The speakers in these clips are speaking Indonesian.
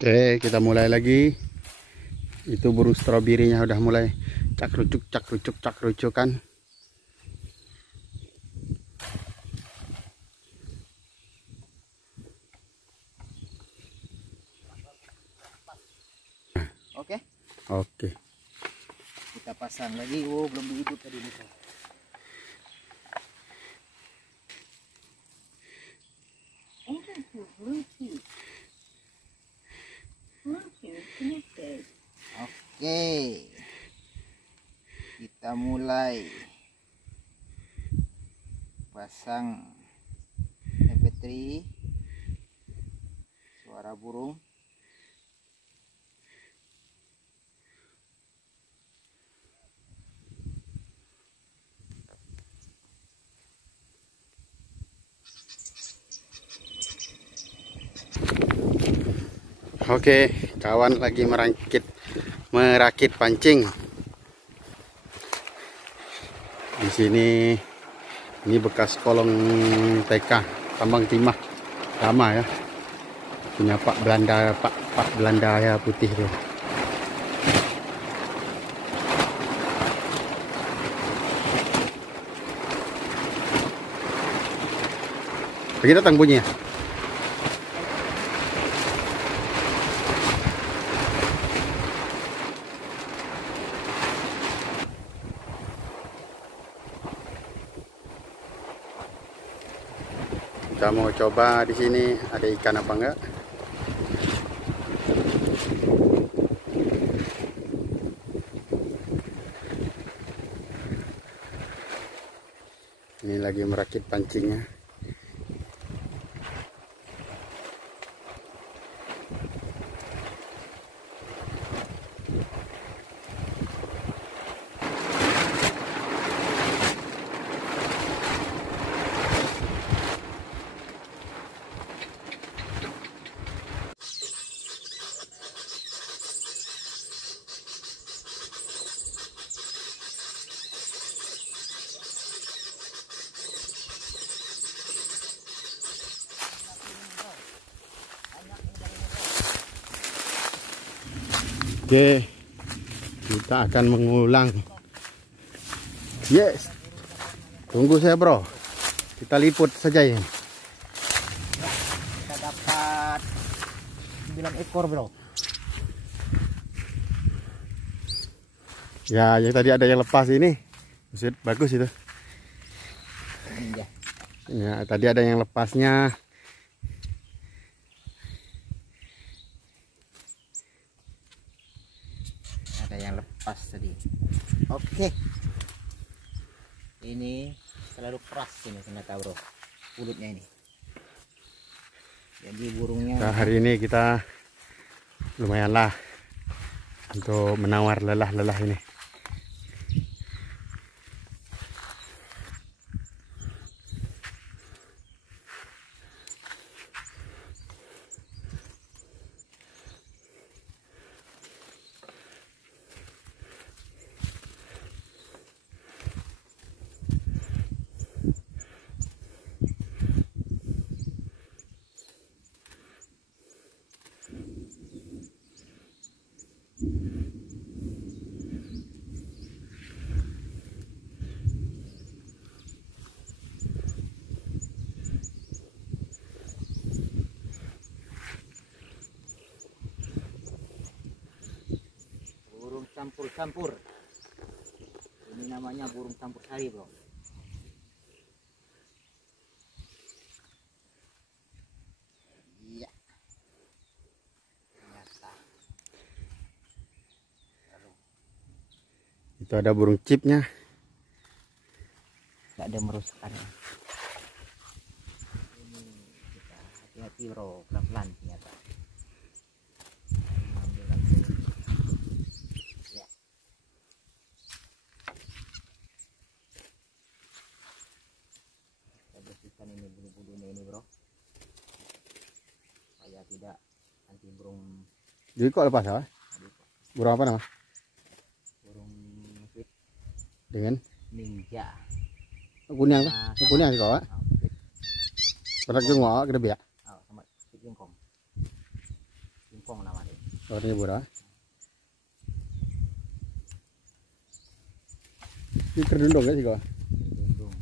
Oke, kita mulai lagi. Itu burung stroberinya udah mulai cak rucuk kan. Oke. Oke. Kita pasang lagi. Oh, belum dihidup tadi nih. Oke. Kita mulai pasang MP3 suara burung. Oke, kawan lagi merakit pancing. Di sini ini bekas kolong TK tambang timah lama ya. Punya Pak Belanda ya putih tuh. Begitu datang bunyinya. Kita mau coba di sini ada ikan apa enggak. Ini lagi merakit pancingnya. Oke, kita akan mengulang. Yes, tunggu saya bro, kita liput saja ya. Kita dapat 9 ekor bro. Ya, yang tadi ada yang lepas ini, buset, bagus itu. Ya, tadi ada yang lepasnya. Ada yang lepas tadi. Oke. Ini selalu keras ini ternyata bro, kulitnya ini. Jadi burungnya. Nah, hari ini kita lumayanlah untuk menawar lelah-lelah ini. Burung campur-campur. Ini namanya burung campur sari bro. Iya. Ternyata. Itu ada burung cipnya. Gak ada merusakkan. Ini kita hati-hati bro, pelan-pelan ternyata. Ya. Kita bersihkan ini bulu-bulunya ini bro, supaya tidak nanti burung. Jadi kok lepas apa? Burung apa nama? Burung sweet Dengan ninja. kuning apa? Kuning sih kau. Pernah jenguk gede biak. Sama sweet jengkong. Jengkong nama. Warnanya borak. Ini terdundung gak sih kau? Dundung.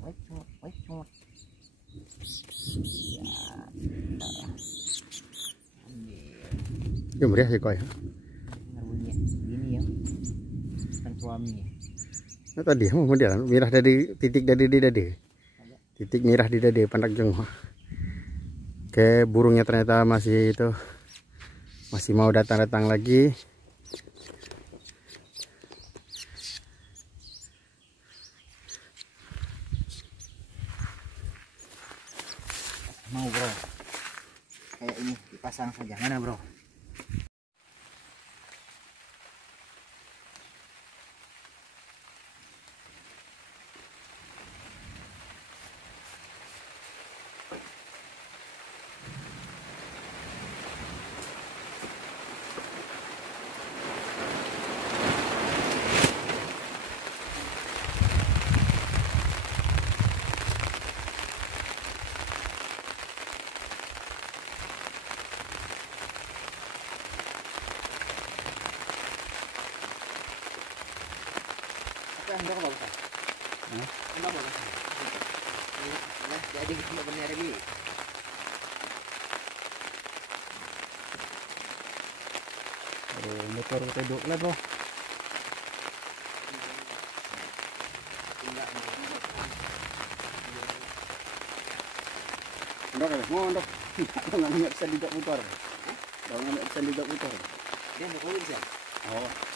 Wait, cuma. Dia meriah sih kau ya. Dengar bunyi ini ya. Kan suami. Nah, tadi dia merah dari titik dari di dada. Titik merah di dada pandak jeng. Oke, burungnya ternyata masih itu. Masih mau datang-datang lagi. Mau bro. Kayak ini dipasang saja. Mana bro? Enggak apa-apa. Enggak apa-apa. Nah, jadi kita benar lagi. Motor teduk lah bro. Ndok lah, mau ndok. Kalau nggak bisa tidak putar. Kalau nggak bisa tidak putar. Dia enggak bisa. Oh.